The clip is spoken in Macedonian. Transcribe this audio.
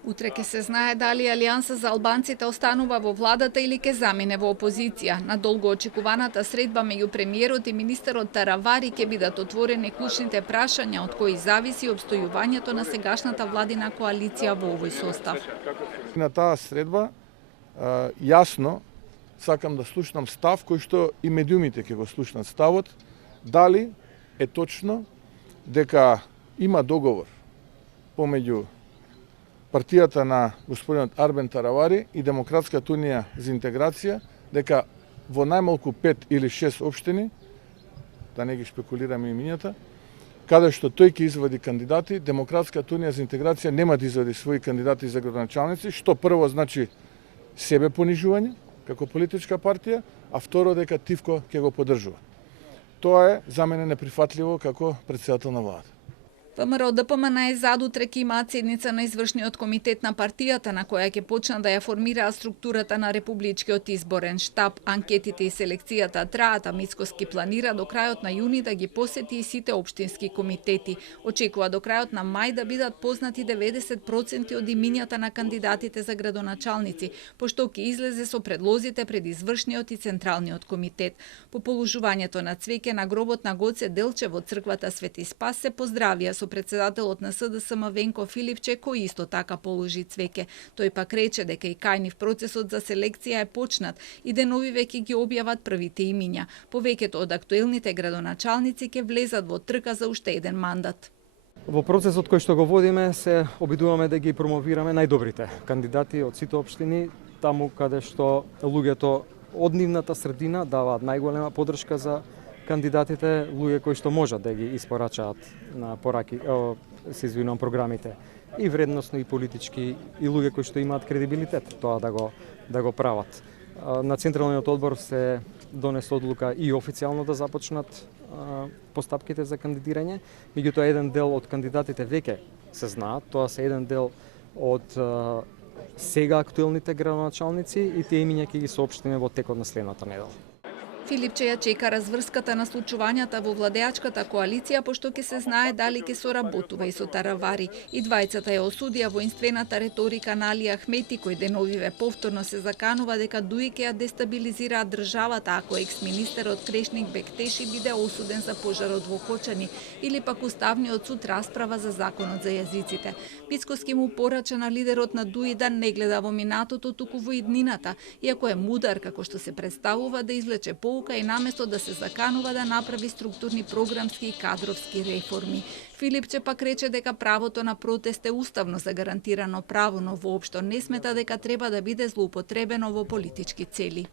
Утре ќе се знае дали Алијанса за албанците останува во владата или ќе замине во опозиција. На долго очекуваната средба меѓу премиерот и министерот Таравари ќе бидат отворени клучните прашања од кои зависи обстојувањето на сегашната владина коалиција во овој состав. На таа средба јасно сакам да слушнам став кој што и медиумите ќе го слушнат ставот, дали е точно дека има договор помеѓу партијата на господинот Арбен Таравари и Демократската унија за интеграција, дека во најмалку 5 или 6 општини, да не ги шпекулираме имињата, каде што тој ќе извади кандидати, Демократската унија за интеграција нема да извади своји кандидати за градоначалници, што прво значи себе понижување како политичка партија, а второ дека Тивко ќе го поддржува. Тоа е за мене неприфатливо како претседател на владата. ВМРО-ДПМН е зад утре ќе имаат седница на извршниот комитет на партијата на која ќе почнат да ја формираат структурата на републичкиот изборен штаб. Анкетите и селекцијата траат, а Мицкоски планира до крајот на јуни да ги посети и сите општински комитети. Очекува до крајот на мај да бидат познати 90% од имињата на кандидатите за градоначалници, пошто ќе излезе со предлозите пред извршниот и централниот комитет. По положувањето на цвеќе на гробот на Гоце Делчев во црквата Свети Спас се поздравија со председателот на СДСМ Венко Филипче, кој исто така положи цвеќе. Тој пак рече дека и кај нив процесот за селекција е почнат и денови веќе ги објават првите имиња. Повеќето од актуелните градоначалници ќе влезат во трка за уште еден мандат. Во процесот кој што го водиме се обидуваме да ги промовираме најдобрите кандидати од сите општини, таму каде што луѓето од нивната средина даваат најголема поддршка за кандидатите, луѓе кои што можат да ги испорачаат на програмите и вредносно и политички, и луѓе кои што имаат кредибилитет тоа да го прават. На Централниот одбор се донесе одлука и официјално да започнат постапките за кандидирање, меѓутоа еден дел од кандидатите веќе се знаат, тоа се еден дел од сега актуелните градоначалници и тие имиња ќе ги соопштиме во текот на следната недела. Филипче ја чека разврската на случувањата во владеачката коалиција, пошто ќе се знае дали ќе соработува и со Таравари. И двајцата ја осудија воинствената реторика на Али Ахмети, кој деновиве повторно се заканува дека ДУИ ќе ја дестабилизираат државата ако екс-министерот Крешник Бектеши биде осуден за пожарот во Кочани или пак Уставниот суд расправа за законот за јазиците. Мицкоски му порача на лидерот на ДУИ да не гледа во минатото, туку во иднината, иако е мудар како што се представува да извлече pouка и наместо да се заканува да направи структурни програмски и кадровски реформи. Филипче пак рече дека правото на протест е уставно загарантирано право, но воопшто не смета дека треба да биде злоупотребено во политички цели.